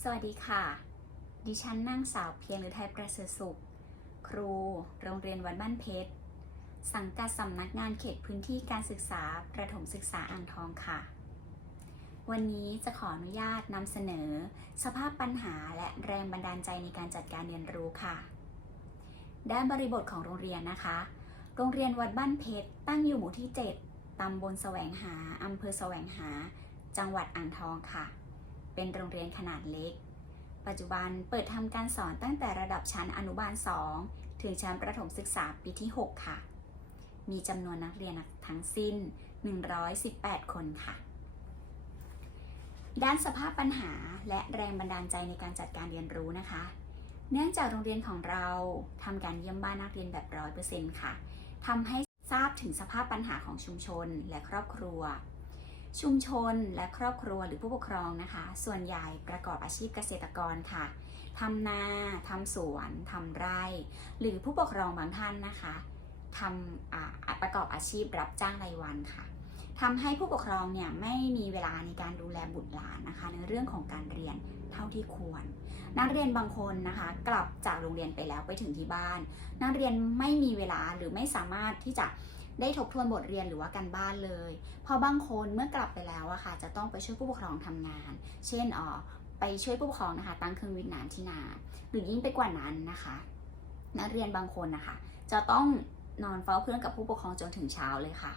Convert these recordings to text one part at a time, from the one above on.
สวัสดีค่ะ ดิฉันนางสาวเพียงหรือไทยประเสริฐสุข ครู โรงเรียนวัดบ้านเพชร สังกัดสำนักงานเขตพื้นที่การศึกษาประถมศึกษาอ่างทองค่ะ วันนี้จะขออนุญาตนำเสนอ สภาพปัญหาและแรงบันดาลใจในการจัดการเรียนรู้ค่ะ ด้านบริบทของโรงเรียนนะคะ โรงเรียนวัดบ้านเพชรตั้งอยู่หมู่ที่ 7ตำบลแสวงหาอำเภอแสวงหา จังหวัดอ่างทองค่ะ เป็นโรงเรียนขนาดเล็ก ปัจจุบันเปิดทำการสอนตั้งแต่ระดับชั้นอนุบาล 2 ถึงชั้นประถมศึกษาปีที่ 6 ค่ะ มีจำนวนนักเรียนทั้งสิ้น 118 คนค่ะ ด้านสภาพปัญหาและแรงบันดาลใจในการจัดการเรียนรู้นะคะ เนื่องจากโรงเรียนของเราทำการเยี่ยมบ้านนักเรียนแบบร้อยเปอร์เซ็นต์ค่ะทำให้ทราบถึงสภาพปัญหาของชุมชนและครอบครัว ชุมชนและครอบครัวหรือผู้ปกครองนะคะ ส่วนใหญ่ประกอบอาชีพเกษตรกรค่ะทำนาทำสวนทำไร่ หรือผู้ปกครองบางท่านนะคะทำประกอบอาชีพรับจ้างรายวันค่ะทำให้ผู้ปกครองเนี่ยไม่มีเวลาในการดูแลบุตรหลานนะคะ ในเรื่องของการเรียนเท่าที่ควร นักเรียนบางคนนะคะ กลับจากโรงเรียนไปแล้วไปถึงที่บ้าน นักเรียนไม่มีเวลาหรือไม่สามารถที่จะ ได้ทบทวนบทเรียนหรือว่าการบ้านเลยเพราะบางคนเมื่อกลับไปแล้วอะค่ะจะต้องไปช่วยผู้ปกครองทำงาน เช่นเออไปช่วยผู้ปกครองนะคะตั้งเครื่องวิทย์น้ำที่นา หรือยิ่งไปกว่านั้นนะคะ นักเรียนบางคนนะคะจะต้องนอนเฝ้าเพื่อนกับผู้ปกครองจนถึงเช้าเลยค่ะ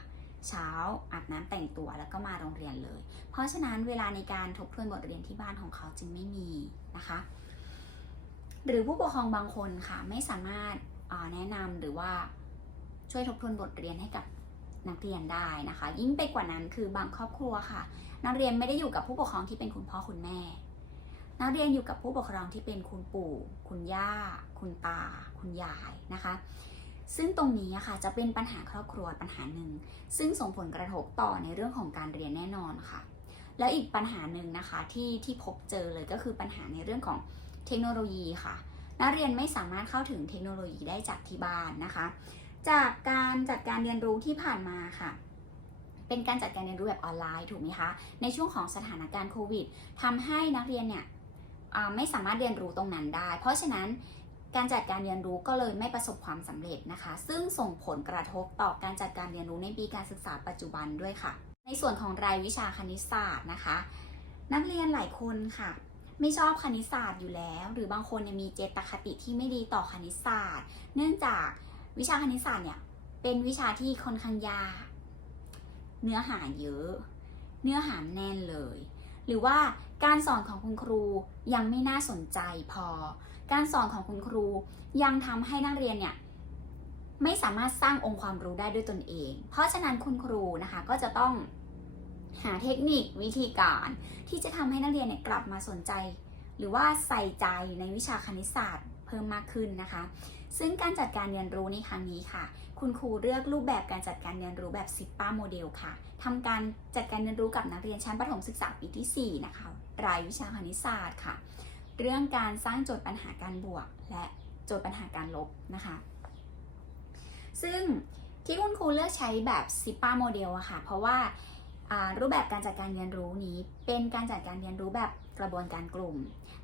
เช้าอาบน้ำแต่งตัวแล้วก็มาโรงเรียนเลย เพราะฉะนั้นเวลาในการทบทวนบทเรียนที่บ้านของเขาจึงไม่มีนะคะ หรือผู้ปกครองบางคนค่ะไม่สามารถแนะนำหรือว่า ช่วยทบทวนบทเรียนให้กับนักเรียนได้นะคะ ยิ่งไปกว่านั้นคือบางครอบครัวค่ะ นักเรียนไม่ได้อยู่กับผู้ปกครองที่เป็นคุณพ่อคุณแม่ นักเรียนอยู่กับผู้ปกครองที่เป็นคุณปู่ คุณย่า คุณตา คุณยายนะคะ ซึ่งตรงนี้ค่ะจะเป็นปัญหาครอบครัวปัญหาหนึ่ง ซึ่งส่งผลกระทบต่อในเรื่องของการเรียนแน่นอนค่ะ แล้วอีกปัญหาหนึ่งนะคะที่ที่พบเจอเลยก็คือปัญหาในเรื่องของเทคโนโลยีค่ะ นักเรียนไม่สามารถเข้าถึงเทคโนโลยีได้จากที่บ้านนะคะ จากการจัดการเรียนรู้ที่ผ่านมาค่ะ เป็นการจัดการเรียนรู้แบบออนไลน์ถูกไหมคะ ในช่วงของสถานการณ์โควิดทำให้นักเรียนเนี่ยไม่สามารถเรียนรู้ตรงนั้นได้ เพราะฉะนั้นการจัดการเรียนรู้ก็เลยไม่ประสบความสำเร็จนะคะ ซึ่งส่งผลกระทบต่อการจัดการเรียนรู้ในปีการศึกษาปัจจุบันด้วยค่ะ ในส่วนของรายวิชาคณิตศาสตร์นะคะ นักเรียนหลายคนค่ะ ไม่ชอบคณิตศาสตร์อยู่แล้ว หรือบางคนมีเจตคติที่ไม่ดีต่อคณิตศาสตร์ เนื่องจาก วิชาคณิตศาสตร์เนี่ยเป็นวิชาที่ค่อนข้างยากเนื้อหาเยอะ เนื้อหาแน่นเลย หรือว่าการสอนของคุณครูยังไม่น่าสนใจพอ การสอนของคุณครูยังทำให้นักเรียนเนี่ยไม่สามารถสร้างองค์ความรู้ได้ด้วยตนเอง เพราะฉะนั้นคุณครูนะคะก็จะต้องหาเทคนิควิธีการที่จะทำให้นักเรียนเนี่ยกลับมาสนใจ หรือว่าใส่ใจในวิชาคณิตศาสตร์ เพิ่มมากขึ้นนะคะ ซึ่งการจัดการเรียนรู้ในครั้งนี้ค่ะ คุณครูเลือกรูปแบบการจัดการเรียนรู้แบบซิปป้าโมเดลค่ะทำการจัดการเรียนรู้กับนักเรียนชั้นประถมศึกษาปีที่ 4 นะคะ รายวิชาคณิตศาสตร์ค่ะ เรื่องการสร้างโจทย์ปัญหาการบวก และโจทย์ปัญหาการลบนะคะ ซึ่งที่คุณครูเลือกใช้แบบซิปป้าโมเดลอะค่ะ เพราะว่าอ่ารูปแบบการจัดการเรียนรู้นี้เป็นการจัดการเรียนรู้แบบ กระบวนการกลุ่ม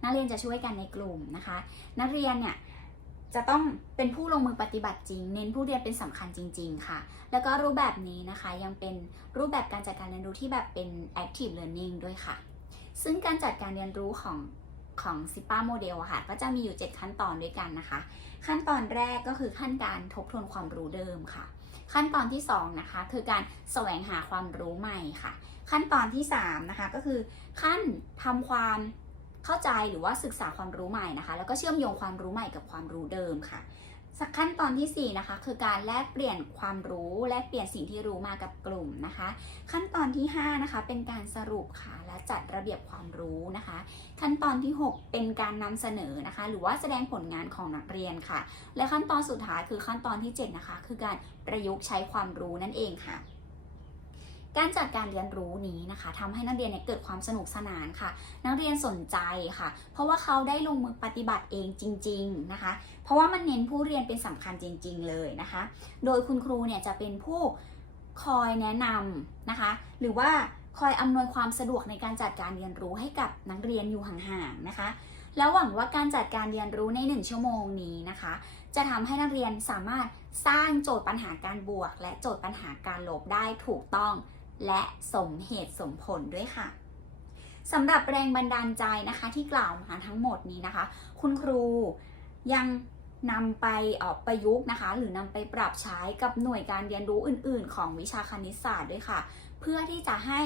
นักเรียนจะช่วยกันในกลุ่มนะคะ นักเรียนเนี่ยจะต้องเป็นผู้ลงมือปฏิบัติจริง เน้นผู้เรียนเป็นสำคัญจริง ๆ ค่ะ แล้วก็รูปแบบนี้นะคะยังเป็นรูปแบบการจัดการเรียนรู้ที่แบบเป็น active learning ด้วยค่ะ ซึ่งการจัดการเรียนรู้ของของ SIPA โมเดลค่ะ ก็จะมีอยู่ 7 ขั้นตอนด้วยกันนะคะ ขั้นตอนแรกก็คือขั้นการทบทวนความรู้เดิมค่ะ ขั้นตอนที่2นะคะคือการแสวงหาความรู้ใหม่ค่ะ ขั้นตอนที่3นะคะก็คือขั้นทำความเข้าใจหรือว่าศึกษาความรู้ใหม่นะคะ แล้วก็เชื่อมโยงความรู้ใหม่กับความรู้เดิมค่ะ สักขั้นตอนที่ 4 นะคะ คือการแลกเปลี่ยนความรู้แลกเปลี่ยนสิ่งที่รู้มากับกลุ่มนะคะ ขั้นตอนที่ 5 นะคะ เป็นการสรุปค่ะและจัดระเบียบความรู้นะคะ ขั้นตอนที่ 6 เป็นการนำเสนอนะคะ หรือว่าแสดงผลงานของนักเรียนค่ะ และขั้นตอนสุดท้ายคือขั้นตอนที่ 7 นะคะ คือการประยุกต์ใช้ความรู้นั่นเองค่ะ การจัดการเรียนรู้นี้นะคะทำให้นักเรียนเนี่ยเกิดความสนุกสนานค่ะ นักเรียนสนใจค่ะ เพราะว่าเขาได้ลงมือปฏิบัติเองจริง ๆนะคะ เพราะว่ามันเน้นผู้เรียนเป็นสำคัญจริง ๆ เลยนะคะ โดยคุณครูเนี่ยจะเป็นผู้คอยแนะนำนะคะ หรือว่าคอยอำนวยความสะดวกในการจัดการเรียนรู้ให้กับนักเรียนอยู่ห่างๆนะคะแล้วหวังว่าการจัดการเรียนรู้ใน 1 ชั่วโมงนี้นะคะ จะทำให้นักเรียนสามารถสร้างโจทย์ปัญหาการบวก และโจทย์ปัญหาการลบได้ถูกต้อง และสมเหตุสมผลด้วยค่ะสำหรับแรงบันดาลใจนะคะที่กล่าวมาทั้งหมดนี้นะคะ คุณครูยังนำไปออกประยุกต์นะคะ หรือนำไปปรับใช้กับหน่วยการเรียนรู้อื่น ๆ ของวิชาคณิตศาสตร์ด้วยค่ะ เพื่อที่จะให้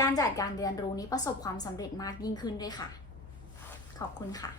การจัดการเรียนรู้นี้ประสบความสำเร็จมากยิ่งขึ้นด้วยค่ะ ขอบคุณค่ะ